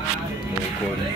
Recording.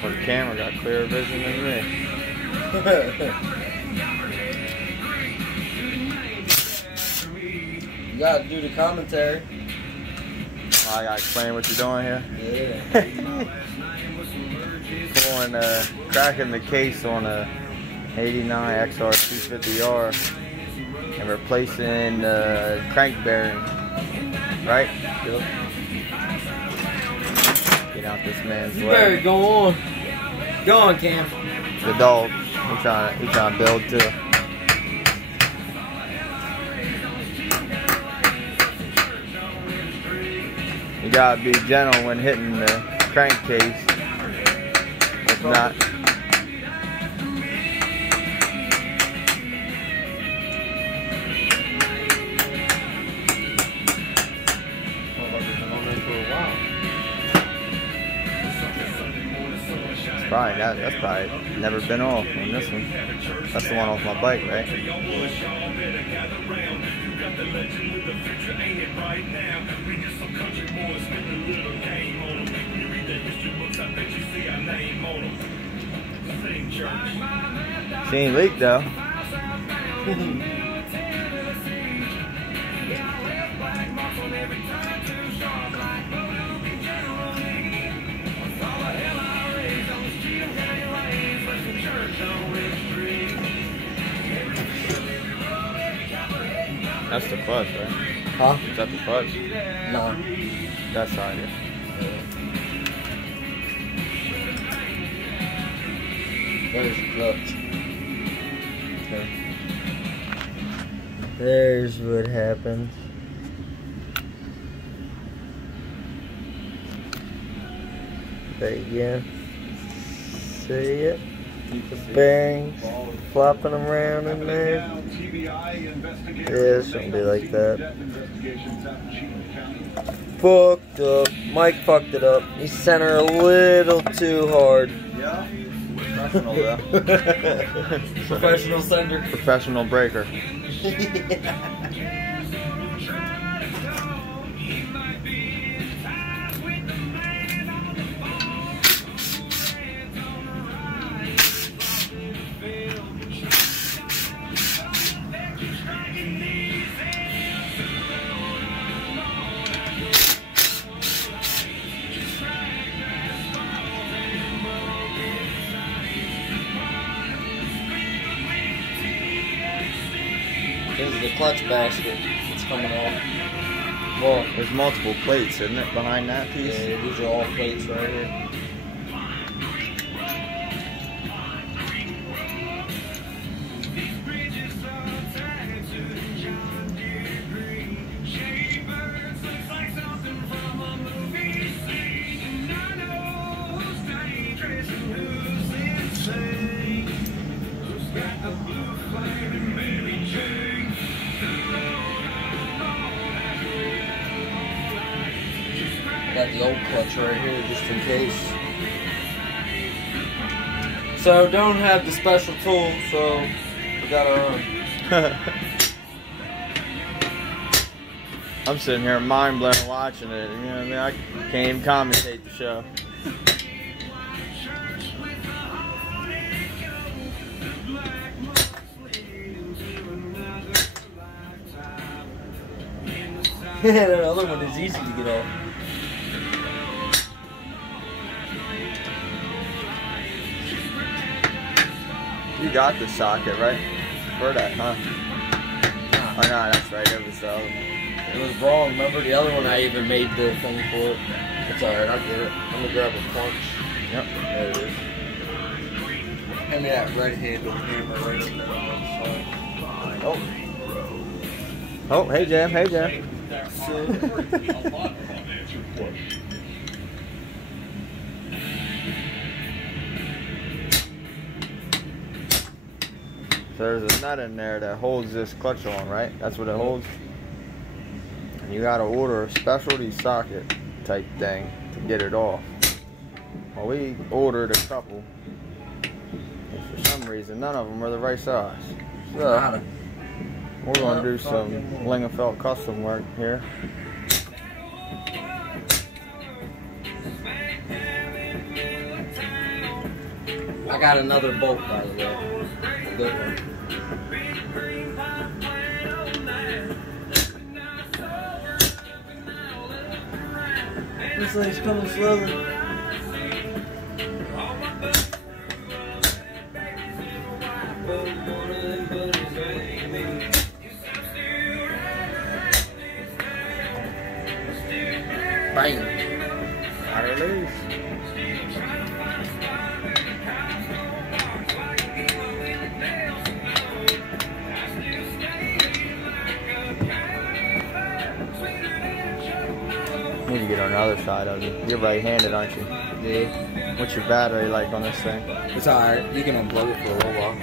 For the camera got clearer vision than me. You gotta do the commentary. I gotta explain what you're doing here. Yeah. Pulling, cracking the case on a 89 XR 250R and replacing the crank bearing. Right? Yep. Get out this man's You way. better go on. Go on, Cam. The dog. He's trying to build too. You gotta be gentle when hitting the crankcase. If not, that's probably never been off on this one. That's the one off my bike, right? She ain't leaked though. That's the fudge, right? Huh? Is that the fudge? No. That's how it is. There's the clutch. Okay. There's what happened. There you go. See it? Bearings flopping around in there. Yeah, it shouldn't be like that. Fucked up. Mike fucked it up. He sent her a little too hard. Yeah. Professional though. Professional sender. Professional breaker. This is the clutch basket. It's coming off. Well, There's multiple plates, isn't it, behind that piece? yeah, these are all plates right here. Got the old clutch right here just in case. So don't have the special tool, so we got our own. I'm sitting here mind blown watching it. You know what I mean? I can't even commentate the show. That other one is easy to get off. You got the socket, right? For that, huh? Oh, no, that's right. It was the other one. It was wrong, remember? The other one I even made the thing for it. It's alright, I'll get it. I'm gonna grab a punch. Yep. There it is. Hand me that red handle hammer right in there. Oh. Oh, hey, Jam. Hey, Jam. So there's a nut in there that holds this clutch on, right? That's what it holds? And you gotta order a specialty socket type thing to get it off. Well, we ordered a couple, and for some reason none of them are the right size. So we're gonna do some Lingafelt custom work here. I got another bolt, by the way. A good one. This thing's coming slowly. Bang. Out of loose. Need to get on the other side of you. You're right-handed, aren't you? Yeah. What's your battery like on this thing? It's alright. You can unplug it for a little while.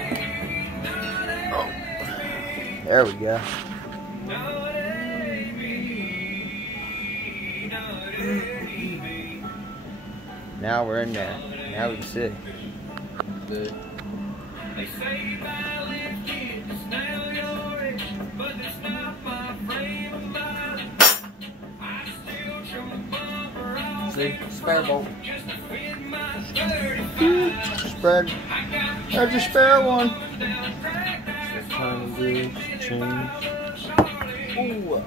Oh. There we go. Now we're in there. Now we can see. Good. See? Spare bolt. Spread. There's a spare one. So time to do change. Ooh.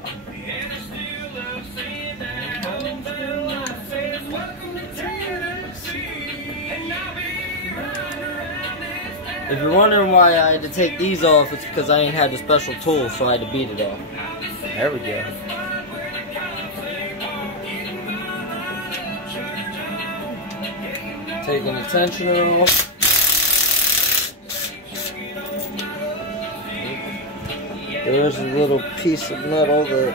If you're wondering why I had to take these off, it's because I ain't had the special tool, so I had to beat it off. There we go. Taking the tensioner off. There's a little piece of metal that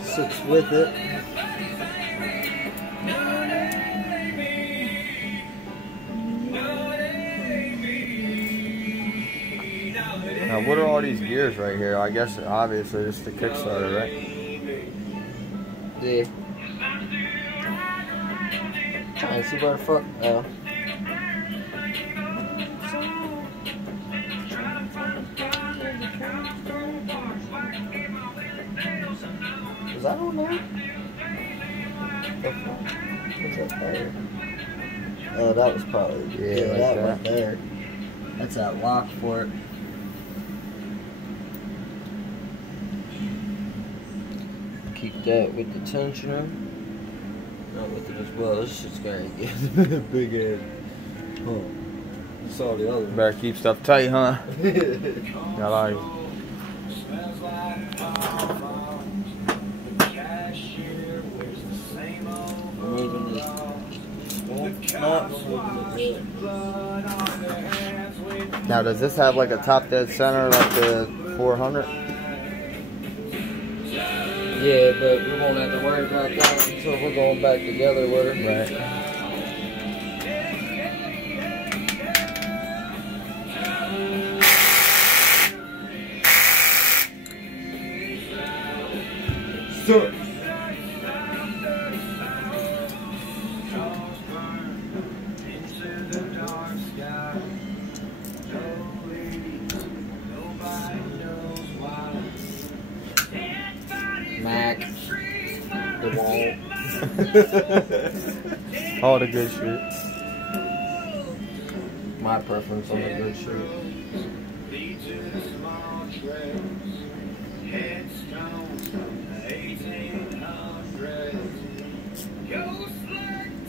sits with it. Now, what are all these gears right here? I guess obviously this is the Kickstarter, right? Yeah. Trying to see where the fuck. Oh. Was that on there? What's that there? Oh, that was probably. Yeah, like that that. right there. That's that lock for it. Keep that with the tensioner. Not with it as well. This shit's gotta get big ass. Huh. You saw the other one. Better keep stuff tight, huh? I like it. Moving this. Not moving it. Now, does this have like a top dead center like the 400? Yeah, but we won't have to worry about that until we're going back together with her. Right. So. Mac. The wall. All the good shit. My preference on the good shit.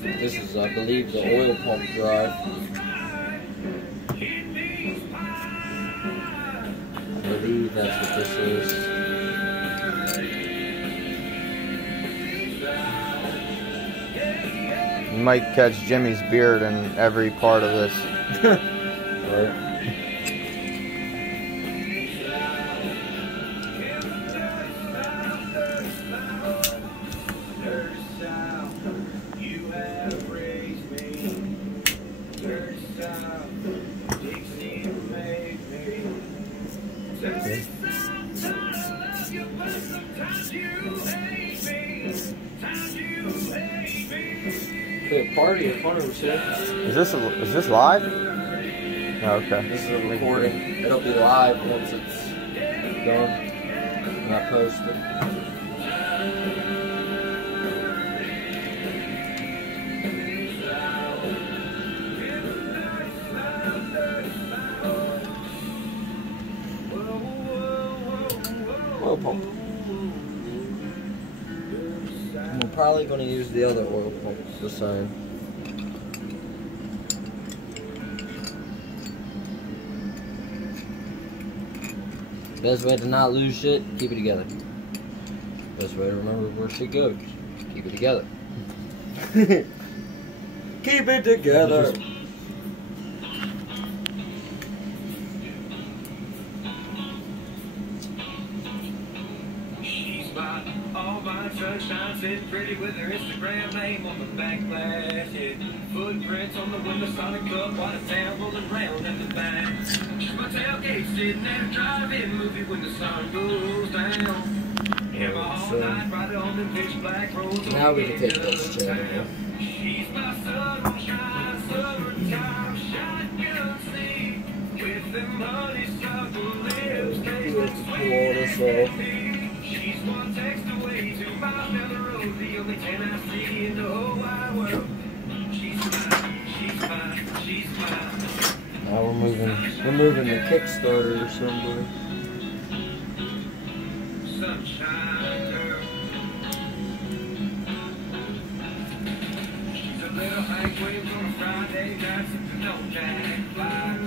This is, I believe, the oil pump drive. I believe that's what this is. You might catch Jimmy's beard in every part of this. Right. be a party if Hunter was here. Is this live? Oh, okay. This is a recording. It'll be live once it's done and I post it. Oil pump. We're probably going to use the other oil pump the same. Best way to not lose shit, keep it together. Best way to remember where shit goes, keep it together. Keep it together. All my sunshine sitting pretty with her Instagram name on the backflash. Yeah. Footprints on the window, Sonic Cup, while the town rolling round in the back. My tailgate sitting at a drive-in movie when the sun goes down. Yeah, all night right on the pitch black roads. Now we can take this channel. She's my sunshine, summertime shotgun seat with them honeysuckle lips, tasting sweet. She's one text away, 2 miles down the road, the only 10 I see in the whole wide world. She's mine, she's mine, she's mine. Now we're moving the Kickstarter or something. Sunshine girl. She's a little Hank Williams on a Friday night, sipping on Jack Fly.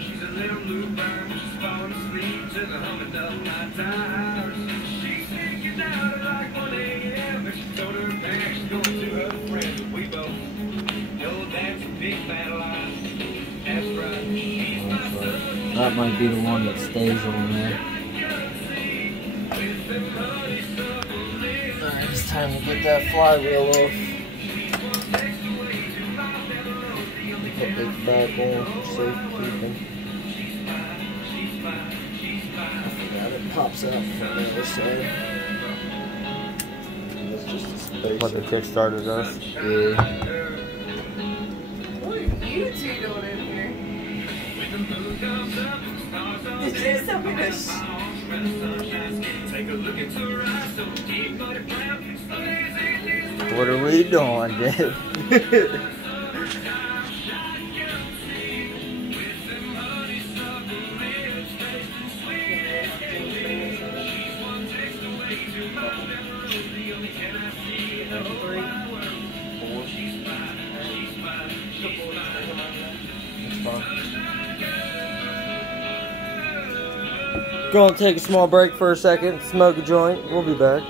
She's a little Lou Byrne, she's falling asleep to the humming of my tires. She's sneaking out like 1 a.m. and she told her parents she's going to her friends. But we both know that's a big bad lie. That's right. She's my son. That might be the one that stays on there. Alright, it's time to get that flywheel off. Put this back on for safekeeping. It pops out from the other side. That's just a space. What the Kickstarter does? Yeah. What are you two doing in here? Did you something to What are we doing, dude? Gonna take a small break for a second, smoke a joint. We'll be back.